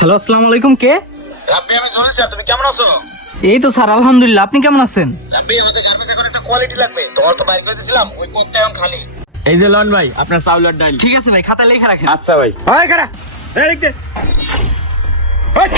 Hello, আসসালামু আলাইকুম। কে? রাব্বি, আমি জলিল স্যার। তুমি কেমন আছো? এই তো স্যার, আলহামদুলিল্লাহ। আপনি কেমন আছেন? রাব্বি, আমাদের গার্মেন্টসে এখন একটা কোয়ালিটি লাগবে। তোমার তো বাইর করে দিয়েছিলাম, ওই পোস্টটা এখন খালি। এই যে লন ভাই, আপনার চাউলের ডাল। ঠিক আছে ভাই, খাতা লেখা রাখেন। আচ্ছা ভাই। ওই খারা, এই লিখ দে। ওই,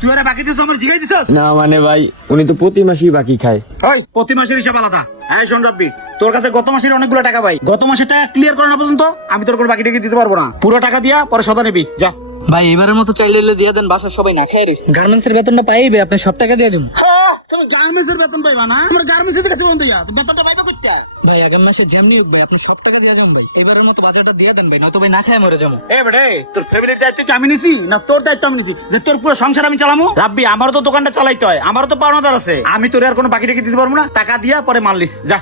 তুই আরে বাকি দিছিস, আমার জিগাই দিছিস? না মানে ভাই, উনি তো প্রতি মাসেই বাকি খায়। ওই, প্রতি মাসের হিসাব আলাদা। হ্যাঁ শোন রাব্বি, তোর কাছে গত মাসের অনেকগুলো টাকা পাই। গত মাসের টাকা ক্লিয়ার করা না পর্যন্ত আমি তোর কোনো বাকি টাকা দিতে পারবো না। পুরো টাকা দিয়া পরে সদা নিবি, যা। ভাই এবারের মতো চাইলে দিয়ে দেন, বাসার সবাই না খেয়ে রয়েছে। গার্মেন্টস এর বেতনটা পাইবে, আপনি সব টাকা দিয়ে দিন। হ্যাঁ, তুমি গার্মেন্টসের বেতন পাইবা না? আমার গার্মেন্টসের কাছে বন্ধ ইয়া, তো বেতনটা পাইবা কইতে? ভাই আগামী মাসে যেমনি ভাই আপনি সব টাকা দিয়ে দেন ভাই। এবারের মতো বাজারটা দিয়ে দেন ভাই, নয়তো ভাই না খেয়ে মরে যাবো। এ বেড়ে, তোর ফ্যামিলির দায়িত্ব কি আমি নিছি না তোর দায়িত্ব আমি নিছি যে তোর পুরো সংসার আমি চালামু? রাব্বি, আমারও তো দোকানটা চালাইতে হয়, আমারও তো পাওনাদার আছে। আমি তোর আর কোনো বাকি টাকা দিতে পারবো না। টাকা দিয়া পরে মানলিস, যা।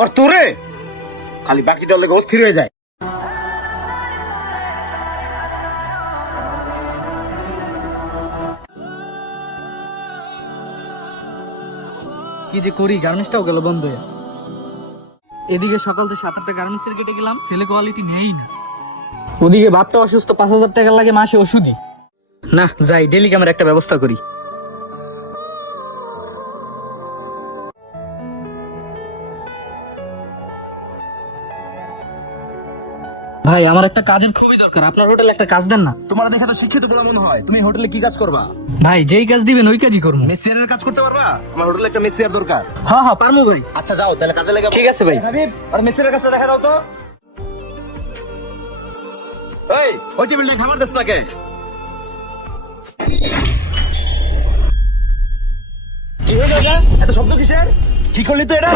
আর তোরে খালি বাকি দেওয়ার লেগে অস্থির হয়ে যায়। কি যে করি, গার্মেন্টসটাও গেল বন্ধ হয়ে। এদিকে সকাল থেকে 7-8টা গার্মেন্টসের কেটে গেলাম, ছেলে কোয়ালিটি নেই না। ওদিকে বাপটা অসুস্থ, 5,000 টাকা লাগে মাসে ওষুধই। না যাই, ডেলি ক্যামেরা একটা ব্যবস্থা করি। ভাই আমার একটা কাজের খুবই দরকার, আপনার হোটেলে একটা কাজ দেন না। তোমার দেখে তো শিক্ষিত বলে মনে হয়। তুমি হোটেলে কি কাজ করবা? ভাই যেই কাজ দিবেন ওই কাজই করবো। মেসিয়ারের কাজ করতে পারবা? আমার হোটেলে একটা মেসিয়ার দরকার। হ্যাঁ হ্যাঁ পারবো ভাই। আচ্ছা যাও তাহলে কাজে লেগে। ঠিক আছে ভাই। হাবিব, আর মেসিয়ারের কাজটা দেখা দাও তো। এই, ওই টেবিলটা খাবার দেস নাকে? কি হলো এটা? এত শব্দ কিসের? কি করলি তো এটা?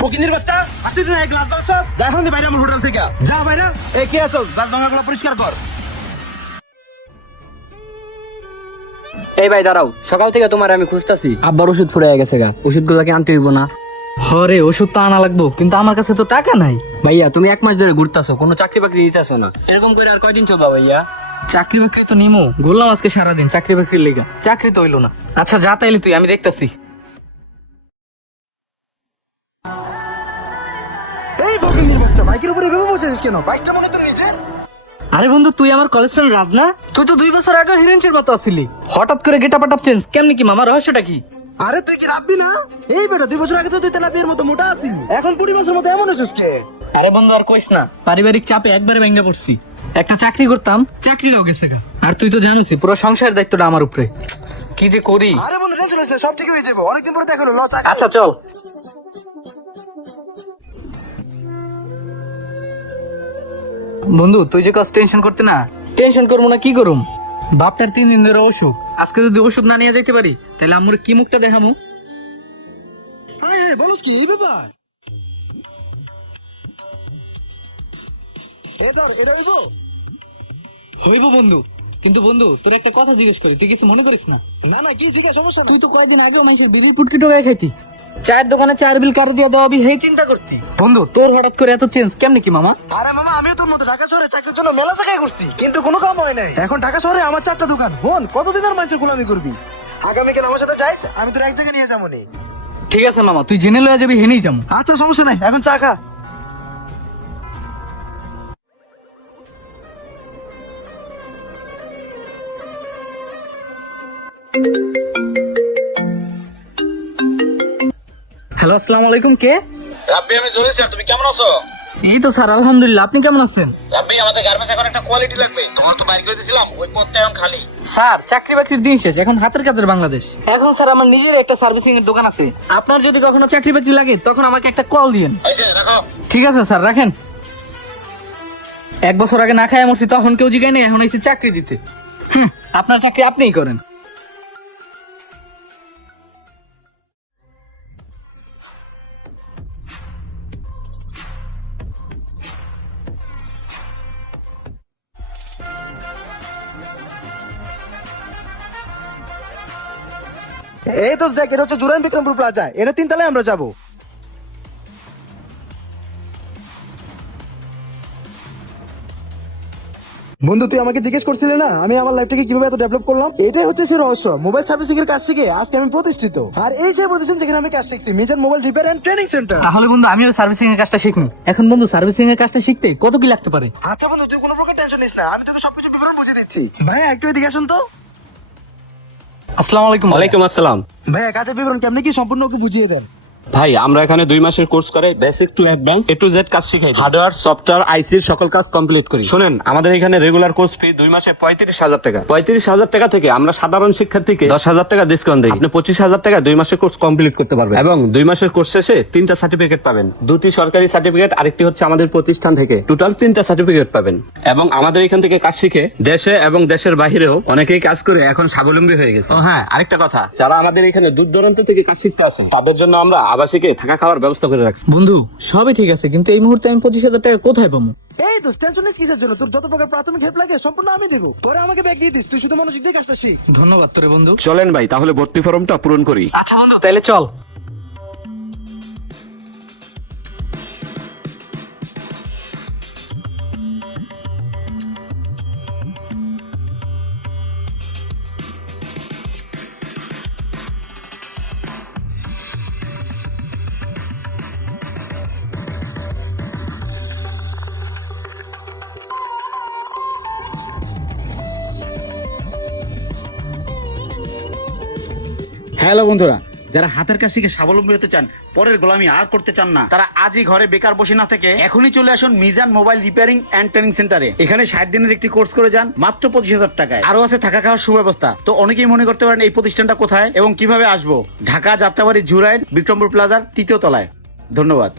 ফকিনির বাচ্চা, আসতে দিন এক গ্লাস বাসস। যা এখন বাইরে আমার হোটেল থেকে। যা বাইরে। এই কি আছো? গ্লাস ভাঙাগুলো পরিষ্কার কর। এই ভাই দাঁড়াও, সকাল থেকে তোমার আমি খুঁজতাছি। আব্বার ওষুধ ফুরাইয়া গেছে গা, ওষুধগুলোকে আনতে হইব না? হরে ওষুধ তো আনা লাগবো, কিন্তু আমার কাছে তো টাকা নাই। ভাইয়া তুমি 1 মাস ধরে ঘুরতাছো, কোনো চাকরি বাকরি দিতেছো না। এরকম করে আর কয়দিন চলবা ভাইয়া? চাকরি বাকরি তো নিমো, ঘুরলাম আজকে সারাদিন চাকরি বাকরির লেগা, চাকরি তো হইলো না। আচ্ছা যা তাইলে তুই, আমি দেখতাছি। এই ফকিনির বাচ্চা, বাইকের উপরে এভাবে বসেছিস কেন? বাইকটা মনে তো নিজে। আরে বন্ধু, তুই আমার কলেজ ফ্রেন্ড রাজ না? তুই তো 2 বছর আগে হিরেন্সের মতো আসিলি, হঠাৎ করে গেটাপ চেঞ্জ কেমনি কি মামা, রহস্যটা কি? আরে তুই কি রাব্বি না? এই বেটা 2 বছর আগে তো তুই তেলাপিয়ার মতো মোটা আছিলি, এখন 20 বছর মতো এমন হচ্ছিস কে? আরে বন্ধু আর কইস না, পারিবারিক চাপে একবারে ভেঙে পড়ছি। একটা চাকরি করতাম, চাকরিটাও গেছে গা। আর তুই তো জানিসই পুরো সংসারের দায়িত্বটা আমার উপরে। কি যে করি। আরে বন্ধু টেনশন নিস না, সব ঠিক হয়ে যাবে। অনেকদিন পরে দেখা হলো, লস। আচ্ছা চল। বন্ধু তুই যে কাজ টেনশন করতে না, টেনশন করবো না কি করুম? বাপটার 3 দিন ধরে অসুখ, আজকে যদি ওষুধ না নিয়ে যাইতে পারি তাহলে আমার কি মুখটা দেখামু? হ্যাঁ হ্যাঁ, বলস কি এই ব্যাপার? এ ধর, এটা হইবো? হইব বন্ধু, কিন্তু বন্ধু তোর একটা কথা জিজ্ঞেস করি, তুই কিছু মনে করিস না? না না, কি জিজ্ঞাসা, সমস্যা না। তুই তো কয়েকদিন আগেও মানুষের বিড়ি পুটকি টোকায় খাইতি, চায়ের দোকানে 4 বিল কারে দিয়ে দেওয়া হেই চিন্তা করতি। বন্ধু তোর হঠাৎ করে এত চেঞ্জ কেমনি কি মামা? আরে মামা, আমিও তোর মতো ঢাকা শহরে চাকরির জন্য মেলা জায়গায় করছি, কিন্তু কোনো কাম হয় নাই। এখন ঢাকা শহরে আমার 4টা দোকান। বোন, কতদিন আর মানুষের গোলামি করবি? আগামীকাল আমার সাথে যাইস, আমি তোর এক জায়গায় নিয়ে যাবো নি। ঠিক আছে মামা, তুই জেনে লয়ে যাবি, হেনেই যাবো। আচ্ছা সমস্যা নাই, এখন চা খা। হ্যালো, আসসালামু আলাইকুম। কে? রাব্বি, আমি জলিল স্যার। তুমি কেমন আছো? এই তো স্যার, আলহামদুলিল্লাহ। আপনি কেমন আছেন? রাব্বি, আমাদের গার্মেন্টসে এখন একটা কোয়ালিটি লাগবে। তোমার তো বাইর করে দিয়েছিলাম, ওই পদটা এখন খালি। স্যার চাকরি বাকরির দিন শেষ, এখন হাতের কাজের বাংলাদেশ। এখন স্যার আমার নিজের একটা সার্ভিসিং এর দোকান আছে, আপনার যদি কখনো চাকরি বাকরি লাগে তখন আমাকে একটা কল দিয়েন। আচ্ছা রাখো। ঠিক আছে স্যার, রাখেন। 1 বছর আগে না খায় মরছি, তখন কেউ জিগায় নেই, এখন এসে চাকরি দিতে। আপনার চাকরি আপনিই করেন। এই তো দেখ, এটা হচ্ছে জুরাইন বিক্রমপুর প্লাজা। এটা 3 তলায় আমরা যাবো। বন্ধু তুই আমাকে জিজ্ঞেস করছিলি না আমি আমার লাইফটাকে কিভাবে এত ডেভেলপ করলাম, এটাই হচ্ছে সেই রহস্য। মোবাইল সার্ভিসিং এর কাজ শিখে আজকে আমি প্রতিষ্ঠিত, আর এই সেই প্রতিষ্ঠান যেখানে আমি কাজ শিখছি, Mizan mobile repair and training centre. তাহলে বন্ধু আমিও সার্ভিসিং এর কাজটা শিখবো। এখন বন্ধু সার্ভিসিং এর কাজটা শিখতে কত কি লাগতে পারে? আচ্ছা বন্ধু তুই কোনো প্রকার টেনশন নিস না, আমি তোকে সবকিছু বিবরণ বুঝিয়ে দিচ্ছি। ভাইয়া একটু এদিকে আসুন তো। আসসালামু আলাইকুম। ওয়ালাইকুম আসসালাম। ভাইয়া কাজের বিবরণ কেমন কি সম্পূর্ণ ওকে বুঝিয়ে দেন। ভাই আমরা এখানে 2 মাসের কোর্স করে basic to advance A to Z কাজ শিখাই, হার্ডওয়্যার সফটওয়্যার আইসির সকল কাজ কমপ্লিট করি। শুনেন, আমাদের এখানে রেগুলার কোর্স ফি 2 মাসে 35,000 টাকা। 35,000 টাকা থেকে আমরা সাধারণ শিক্ষার্থীকে 10,000 টাকা ডিসকাউন্ট দিই। আপনি 25,000 টাকা 2 মাসের কোর্স কমপ্লিট করতে পারবেন এবং 2 মাসের কোর্স শেষে 3টা সার্টিফিকেট পাবেন। 2টি সরকারি সার্টিফিকেট, আরেকটি হচ্ছে আমাদের প্রতিষ্ঠান থেকে। টোটাল 3টা সার্টিফিকেট পাবেন এবং আমাদের এখান থেকে কাজ শিখে দেশে এবং দেশের বাইরেও অনেকেই কাজ করে এখন স্বাবলম্বী হয়ে গেছে। ও হ্যাঁ, আরেকটা কথা, যারা আমাদের এখানে দূর দূরান্ত থেকে কাজ শিখতে আসে তাদের জন্য আমরা আবাসিকে থাকা খাওয়ার ব্যবস্থা করে রাখছি। বন্ধু সবই ঠিক আছে, কিন্তু এই মুহূর্তে আমি 25,000 টাকা কোথায় পাবো? এই তো টেনশন নিস কিসের জন্য, তোর যত প্রকার প্রাথমিক হেল্প লাগে সম্পূর্ণ আমি দেবো, পরে আমাকে ব্যাগ দিয়ে দিস, তুই শুধু মনোযোগ দিয়ে কাজটা শিখ। ধন্যবাদ তোরে বন্ধু। চলেন ভাই, তাহলে ভর্তি ফর্মটা পূরণ করি। আচ্ছা বন্ধু তাহলে চল। হ্যালো বন্ধুরা, যারা হাতের কাজ শিখে স্বাবলম্বী হতে চান, পরের গোলামি আর করতে চান না, তারা আজই ঘরে বেকার বসে না থেকে এখনই চলে আসুন Mizan mobile repairing and training সেন্টারে। এখানে 60 দিনের একটি কোর্স করে যান মাত্র 25,000 টাকায়। আরো আছে থাকা খাওয়ার সুব্যবস্থা। তো অনেকেই মনে করতে পারেন এই প্রতিষ্ঠানটা কোথায় এবং কিভাবে আসবো। ঢাকা যাত্রাবাড়ি ঝুরাইন বিক্রমপুর প্লাজার 3য় তলায়। ধন্যবাদ।